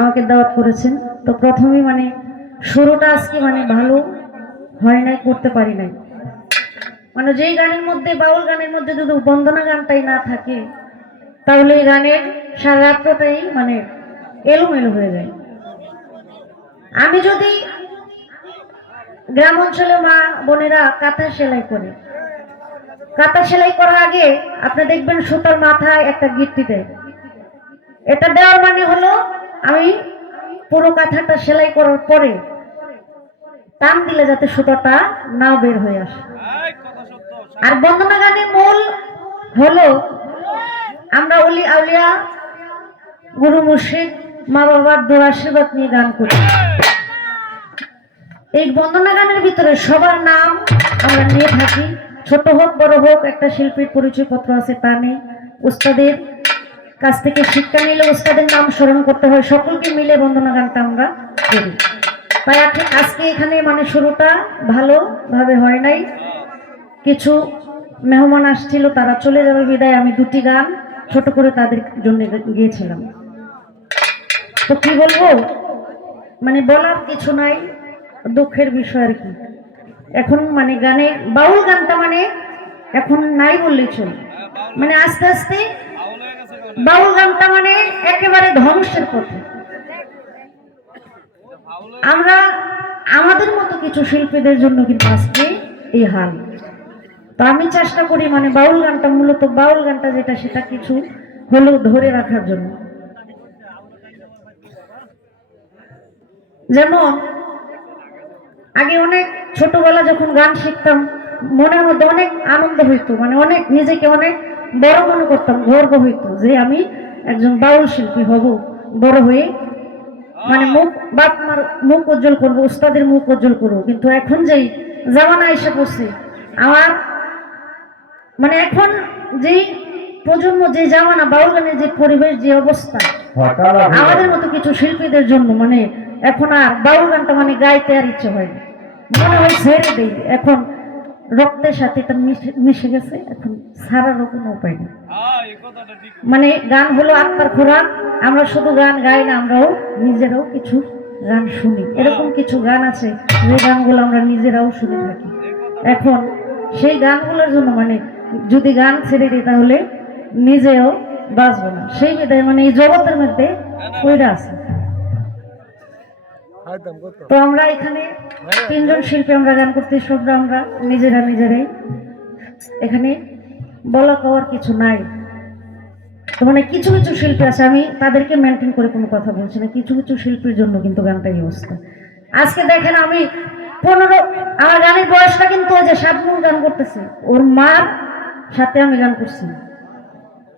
আমাকে দাওয়াত করেছেন। তো প্রথমেই মানে শুরুটা আজকে মানে ভালো হয় নাই, করতে পারি নাই। মানে যেই গানের মধ্যে, বাউল গানের মধ্যে যদি বন্দনা গানটাই না থাকে, তাহলে এই গানের সারা রাত্রটাই মানে এলোমেলো হয়ে যায়। আমি যদি গ্রাম অঞ্চলে মা বোনেরা কাঁথা সেলাই করে, কাঁথা সেলাই করার আগে আপনি দেখবেন সুতার মাথায় একটা গিট্টি দেয়। এটা দেওয়ার মানে হলো আমি পুরো কাঁথাটা সেলাই করার পরে টান দিলে যাতে সুতোটা নাও বের হয়ে আসে। আর বন্দনা গানের মূল হলো আমরা অলি আউলিয়া গুরু মুর্শিদ মা বাবার দোর আশীর্বাদ নিয়ে গান করি। এই বন্দনা গানের ভিতরে সবার নাম আমরা নিয়ে থাকি। ছোট হোক বড় হোক একটা শিল্পীর পরিচয় পত্র আছে তা নেই। উস্তাদের কাছ থেকে শিক্ষা নিলে ওস্তাদের নাম স্মরণ করতে হয়। সকলকে মিলে বন্দনা গানটা আমরা করি। তাই আজকে- এখানে মানে শুরুটা ভালোভাবে হয় নাই। কিছু মেহমান আসছিল, তারা চলে যাবে বিদায়। আমি দুটি গান ছোট করে তাদের জন্য গিয়েছিলাম। তো কি বলব? মানে বলার কিছু নাই, দুঃখের বিষয় আর কি। এখন মানে গানে বাউল গানটা মানে এখন নাই বললেই চলে। মানে আস্তে আস্তে বাউল গানটা মানে একেবারে ধ্বংসের পথে। আমরা আমাদের মতো কিছু শিল্পীদের জন্য কিন্তু আজকে এই হাল। তো আমি চেষ্টা করি মানে বাউল গানটা মূলত বাউল গানটা যেটা সেটা কিছু হলেও ধরে রাখার জন্য। যেমন, আগে অনেক ছোটবেলা যখন গান শিখতাম, মনের মধ্যে অনেক আনন্দ হইতো মানে অনেক নিজেকে অনেক বড় মনে করতাম গর্ব হইতো যে আমি একজন বাউল শিল্পী হব বড় হয়ে। মানে মুখ বাপ মার মুখ উজ্জ্বল করব উস্তাদের মুখ উজ্জ্বল করব কিন্তু এখন যেই জামানা এসে পড়ছে আমার মানে এখন যেই প্রজন্ম যে জামানা বাউল গানের যে পরিবেশ যে অবস্থা আমাদের মতো কিছু শিল্পীদের জন্য মানে এখন আর বাউল গানটা মানে গাইতে আর ইচ্ছে হয় না। মনে হয় ছেড়ে দেই এখন রক্তের সাথে এটা মিশে গেছে এখন ছাড়ারও কোনো উপায় নেই। মানে গান হলো আত্মার খোরাক আমরা শুধু গান গাই না আমরাও নিজেরাও কিছু গান শুনি। এরকম কিছু গান আছে যে গানগুলো আমরা নিজেরাও শুনে থাকি। এখন সেই গানগুলোর জন্য মানে যদি গান ছেড়ে দিই তাহলে নিজেও বাঁচবো না। সেই বিধায় মানে এই জগতের মধ্যে কইরা আছে। তো আমরা এখানে তিনজন শিল্পী আমরা গান করতে সবরা আমরা নিজেরা নিজেরাই। এখানে বলা কওয়ার কিছু নাই। তো মানে কিছু কিছু শিল্পী আছে আমি তাদেরকে মেনটেন করে কোনো কথা বলছি না। কিছু কিছু শিল্পীর জন্য কিন্তু গানটা অবস্থা। আজকে দেখেন আমি পনেরো আমার গানের বয়সটা কিন্তু ওই যে সাতমুল গান করতেছে। ওর মার সাথে আমি গান করছি।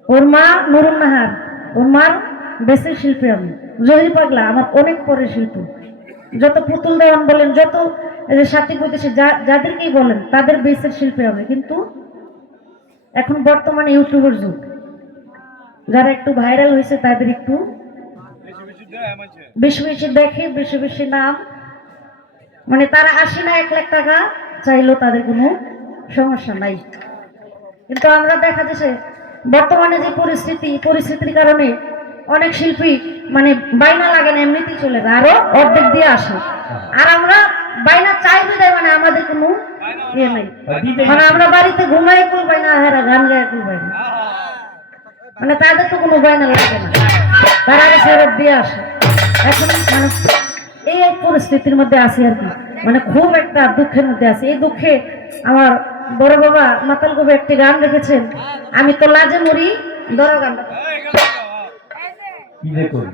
ওর মা নুরুন নাহার ওর মার বেসের শিল্পী আমি। জহির পাগলা আমার অনেক পরের শিল্পী। যত পুতুল দেওয়ান বলেন, যত সাথী বৈদেশে যাদেরকেই বলেন, তাদের বেসের শিল্পী আমি কিন্তু এখন বর্তমানে ইউটিউবের যুগ। যারা একটু ভাইরাল হয়েছে, তাদের একটু বেশি বেশি দেখে, বেশি বেশি নাম। মানে তারা আসে না এক লাখ টাকা চাইলেও তাদের কোনো সমস্যা নাই। কিন্তু আমরা দেখা যাচ্ছে, বর্তমানে যে পরিস্থিতি, পরিস্থিতির কারণে অনেক শিল্পী মানে বাইনা লাগে না, এমনিতেই চলে যায়, আরও অর্ধেক দিয়ে আসে। আর আমরা বাইনা চাই বিদায় মানে আমাদের কোনো ইয়ে নেই। মানে আমরা বাড়িতে ঘুমাই কুল বাইনা হেরা গান গায়ে কুল বাইনা মানে তাদের তো কোনো বায়না লাগে না। তারা ফেরত দিয়ে আসে। এখন মানে এই পরিস্থিতির মধ্যে আছি আর কি। মানে খুব একটা দুঃখের মধ্যে আছি। এই দুঃখে আমার বড় বাবা মাতাল কবি একটি গান রেখেছেন। আমি তো লাজে মরি দর গানটা কি যে করি?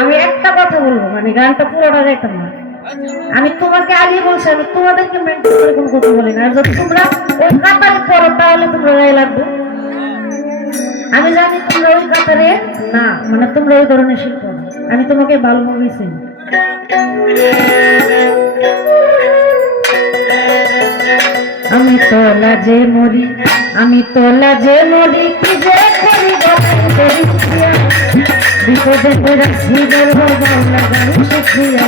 আমি একটা কথা বলব মানে গানটা পুরোটা গাইতাম না। আমি তোমাকে আগে বলছি আমি তোমাদেরকে মেনটেন করে কোনো কথা বলি না। আর যদি তোমরা ওই কাতারে পড়ো তাহলে তোমরা গায়ে লাগবে। আমি জানি তোমরা ওই কাতারে না মানে তোমরা ওই ধরনের শিল্প আমি তোমাকে ভালোভাবেই চিনি। আমি তো লাজে মরি আমি তো লাজে মরি কি যে করি বলি বিপদে পড়াছি বলব বল গান শিখিয়া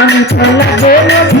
আমি তো লাজে মরি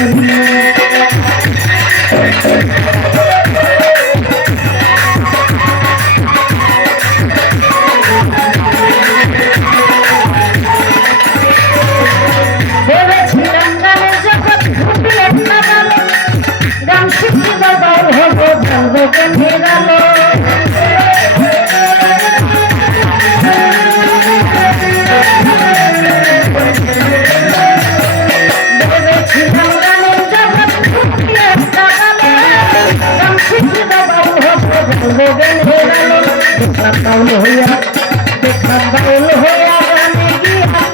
কাউল হইয়া দেখা কাউল হইয়া গানে কি হাত